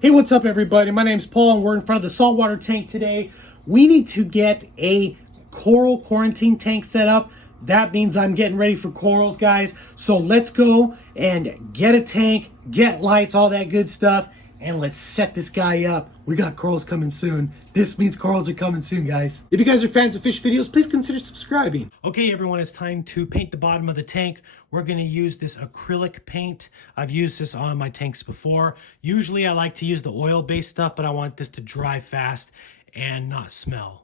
Hey, what's up everybody? My name's Paul and we're in front of the saltwater tank today. We need to get a coral quarantine tank set up. That means I'm getting ready for corals, guys. So let's go and get a tank, get lights, all that good stuff, and let's set this guy up. We got corals coming soon. This means corals are coming soon, guys. If you guys are fans of fish videos, please consider subscribing. Okay, everyone, it's time to paint the bottom of the tank. We're gonna use this acrylic paint. I've used this on my tanks before. Usually I like to use the oil-based stuff, but I want this to dry fast and not smell.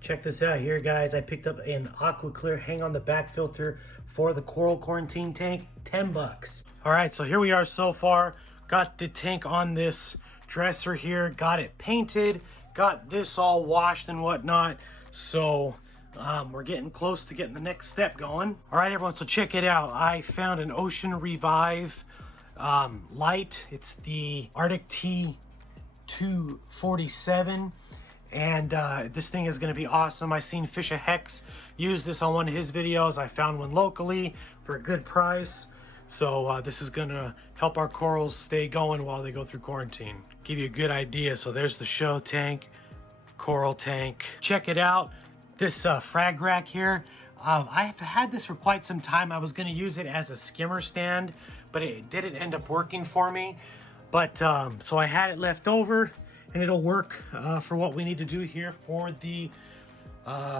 Check this out here, guys. I picked up an aqua clear hang on the back filter for the coral quarantine tank, 10 bucks. All right, so here we are so far. Got the tank on this dresser here, got it painted, got this all washed and whatnot. So we're getting close to getting the next step going. All right, everyone, so check it out. I found an Ocean Revive light. It's the Arctic T247. And this thing is going to be awesome. I seen Fisher Hex use this on one of his videos. I found one locally for a good price. So this is going to help our corals stay going while they go through quarantine. Give you a good idea. So there's the show tank, coral tank. Check it out. This frag rack here. I've had this for quite some time. I was going to use it as a skimmer stand, but it didn't end up working for me. But so I had it left over. And it'll work for what we need to do here for the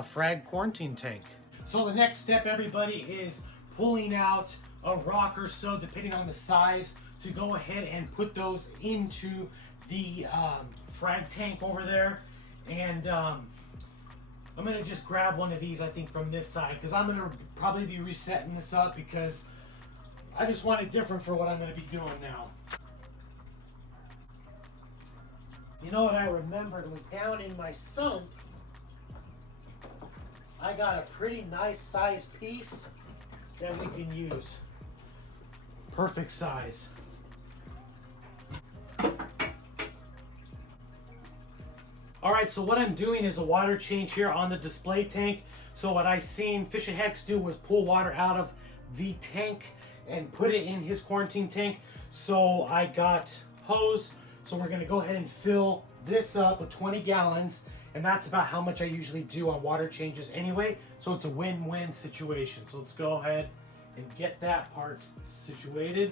frag quarantine tank. So the next step, everybody, is pulling out a rock or so, depending on the size, to go ahead and put those into the frag tank over there. And I'm gonna just grab one of these, I think, from this side, because I'm gonna probably be resetting this up because I just want it different for what I'm gonna be doing now. You know what I remembered was down in my sump, I got a pretty nice size piece that we can use. Perfect size. All right, so what I'm doing is a water change here on the display tank. So what I seen Fisher Hex do was pull water out of the tank and put it in his quarantine tank. So I got hose. So we're gonna go ahead and fill this up with 20 gallons, and that's about how much I usually do on water changes anyway. So it's a win-win situation. So let's go ahead and get that part situated.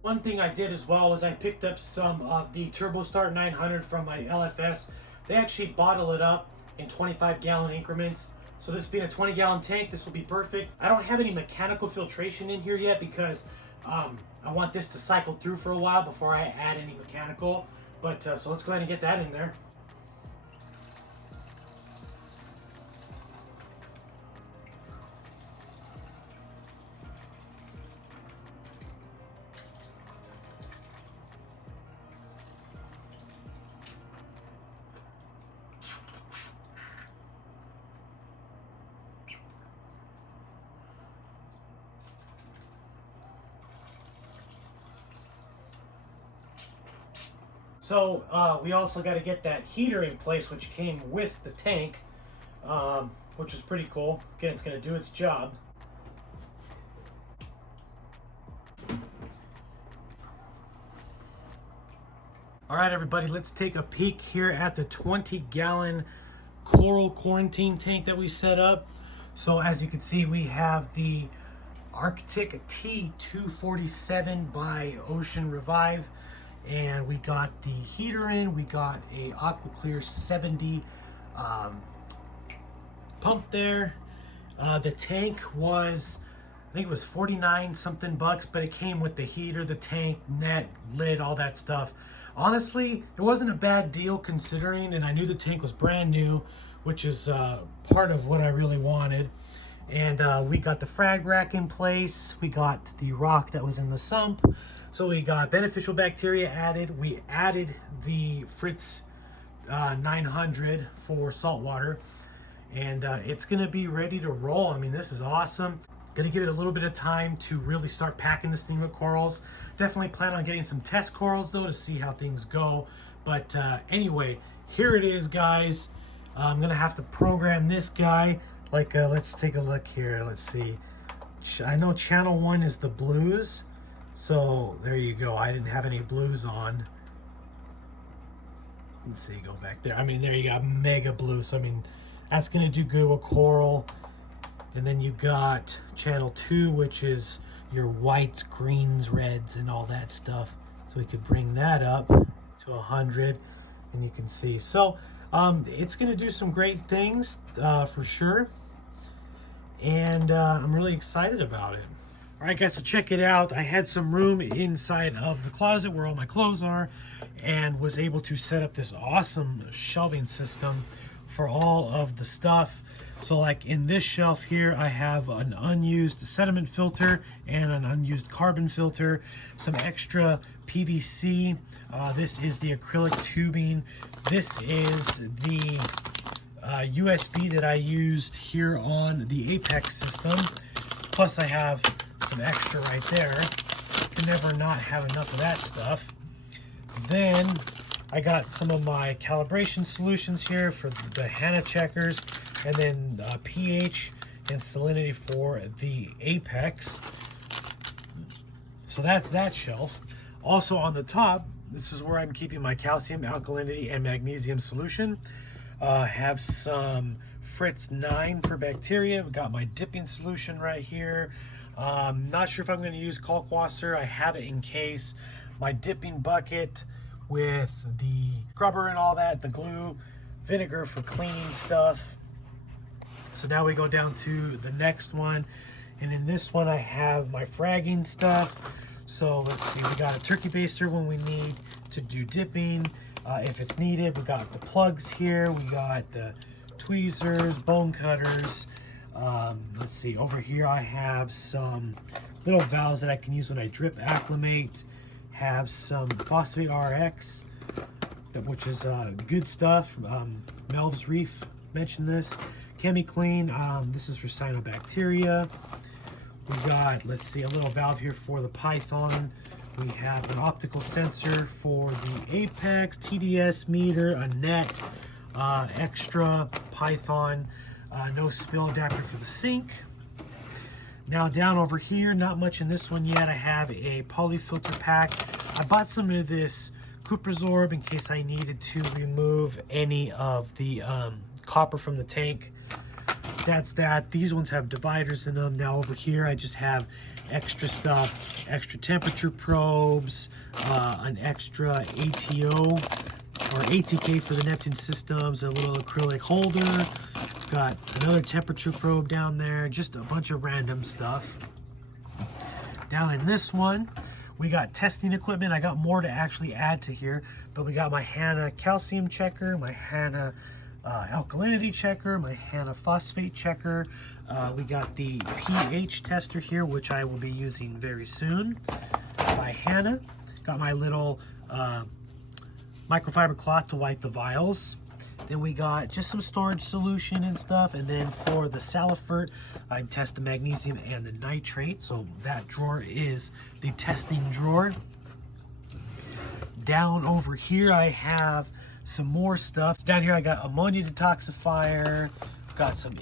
One thing I did as well was I picked up some of the TurboStart 900 from my LFS. They actually bottle it up in 25-gallon increments. So this being a 20-gallon tank, this will be perfect. I don't have any mechanical filtration in here yet because I want this to cycle through for a while before I add any mechanical. But so let's go ahead and get that in there. So we also got to get that heater in place, which came with the tank, which is pretty cool. Again, it's going to do its job. All right, everybody, let's take a peek here at the 20-gallon coral quarantine tank that we set up. So as you can see, we have the Arctic T247 by Ocean Revive. And we got the heater in, we got a AquaClear 70 pump there. The tank was, I think it was 49 something bucks, but it came with the heater, the tank, net, lid, all that stuff. Honestly, it wasn't a bad deal considering, and I knew the tank was brand new. which is part of what I really wanted. And we got the frag rack in place. We got the rock that was in the sump. So we got beneficial bacteria added. We added the Fritz 900 for saltwater. And it's going to be ready to roll. I mean, this is awesome. Going to give it a little bit of time to really start packing this thing with corals. Definitely plan on getting some test corals, though, to see how things go. But anyway, here it is, guys. I'm going to have to program this guy. Like, let's take a look here. Let's see. I know channel 1 is the blues. So there you go. I didn't have any blues on. Let's see, go back there. I mean, there you got mega blue. So, I mean, that's going to do good with coral. And then you got channel 2, which is your whites, greens, reds, and all that stuff. So we could bring that up to 100, and you can see. So it's going to do some great things for sure. And I'm really excited about it. All right, guys, so check it out. I had some room inside of the closet where all my clothes are, and was able to set up this awesome shelving system for all of the stuff. So like in this shelf here, I have an unused sediment filter and an unused carbon filter, some extra PVC. This is the acrylic tubing. This is the USB that I used here on the Apex system. Plus I have some extra right there. Can never not have enough of that stuff. Then I got some of my calibration solutions here for the HANA checkers, and then pH and salinity for the Apex. So that's that shelf. Also on the top, this is where I'm keeping my calcium, alkalinity, and magnesium solution. Have some Fritz 9 for bacteria. We got my dipping solution right here. Not sure if I'm going to use Kalkwasser. I have it in case. My dipping bucket with the scrubber and all that, the glue, vinegar for cleaning stuff. So now we go down to the next one, and in this one I have my fragging stuff. So let's see, we got a turkey baster when we need to do dipping, if it's needed. We got the plugs here, we got the tweezers, bone cutters. Let's see, over here I have some little valves that I can use when I drip acclimate. Have some phosphate RX, which is good stuff. Melv's Reef mentioned this. ChemiClean, this is for cyanobacteria. We got, let's see, a little valve here for the Python. We have an optical sensor for the Apex, TDS meter, a net, extra Python, no spill adapter for the sink. Now down over here, not much in this one yet. I have a polyfilter pack. I bought some of this Cuprosorb in case I needed to remove any of the copper from the tank. That's that. These ones have dividers in them. Now over here, I just have extra stuff, extra temperature probes, an extra ATO or ATK for the Neptune systems, a little acrylic holder. Got another temperature probe down there, just a bunch of random stuff. Down in this one, we got testing equipment. I got more to actually add to here, but we got my HANA calcium checker, my HANA alkalinity checker, my HANA phosphate checker. We got the pH tester here, which I will be using very soon by HANA. Got my little microfiber cloth to wipe the vials. Then we got just some storage solution and stuff. And then for the Salifert, I test the magnesium and the nitrate. So that drawer is the testing drawer. Down over here, I have some more stuff. Down here, I got ammonia detoxifier, got some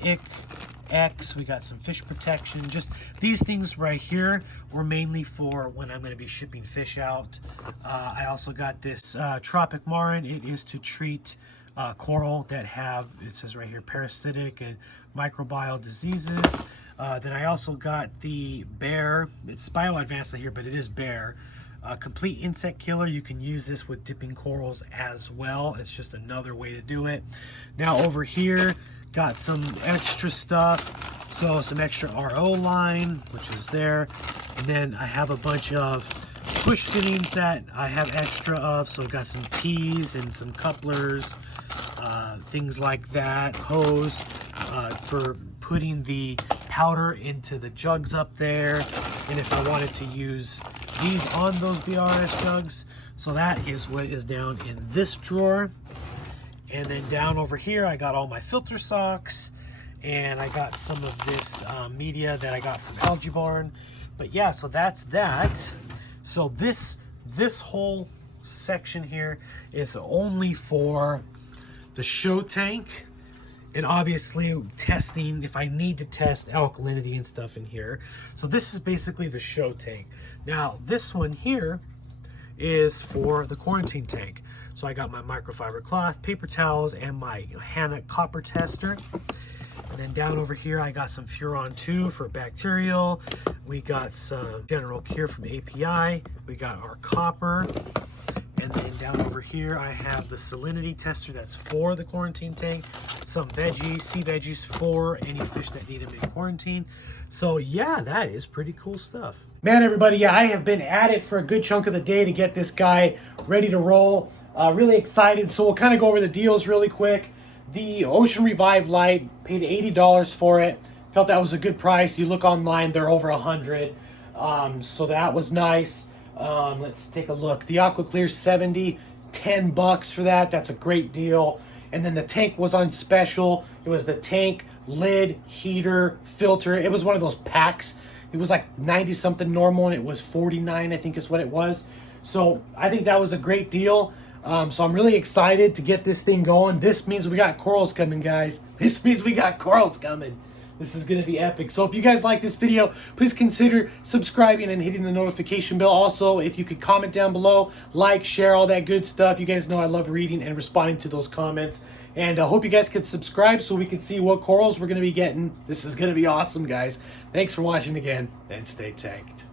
X, we got some fish protection. Just these things right here were mainly for when I'm going to be shipping fish out. I also got this Tropic Marin. It is to treat coral that have, it says right here, parasitic and microbial diseases. Then I also got the Bear. It's Bio Advanced here, but it is Bear. Complete insect killer. You can use this with dipping corals as well. It's just another way to do it. Now over here, got some extra stuff. So some extra RO line, which is there. And then I have a bunch of push fittings that I have extra of. So I've got some T's and some couplers, things like that, hose for putting the powder into the jugs up there, and if I wanted to use these on those BRS jugs. So that is what is down in this drawer. And then down over here I got all my filter socks, and I got some of this media that I got from Algae Barn. But yeah, so that's that. So this whole section here is only for the show tank, and obviously testing if I need to test alkalinity and stuff in here. So this is basically the show tank. Now this one here is for the quarantine tank. So I got my microfiber cloth, paper towels, and my Hanna copper tester. And then down over here I got some Furon 2 for bacterial. We got some General Cure from API. We got our copper. And then down over here I have the salinity tester that's for the quarantine tank. Some veggies, sea veggies for any fish that need them in quarantine. So yeah, that is pretty cool stuff. Man, everybody, yeah, I have been at it for a good chunk of the day to get this guy ready to roll. Really excited. So we'll kind of go over the deals really quick. The Ocean Revive light, paid $80 for it. Felt that was a good price. You look online, they're over 100. So that was nice. Let's take a look. The Aqua Clear 70, $10 for that. That's a great deal. And then the tank was on special. It was the tank, lid, heater, filter. It was one of those packs. It was like 90 something normal, and it was 49, I think is what it was. So I think that was a great deal. So I'm really excited to get this thing going. This means we got corals coming, guys. This means we got corals coming. This is going to be epic. So if you guys like this video, please consider subscribing and hitting the notification bell. Also, if you could comment down below, like, share, all that good stuff. You guys know I love reading and responding to those comments. And I hope you guys could subscribe so we can see what corals we're going to be getting. This is going to be awesome, guys. Thanks for watching again, and stay tanked.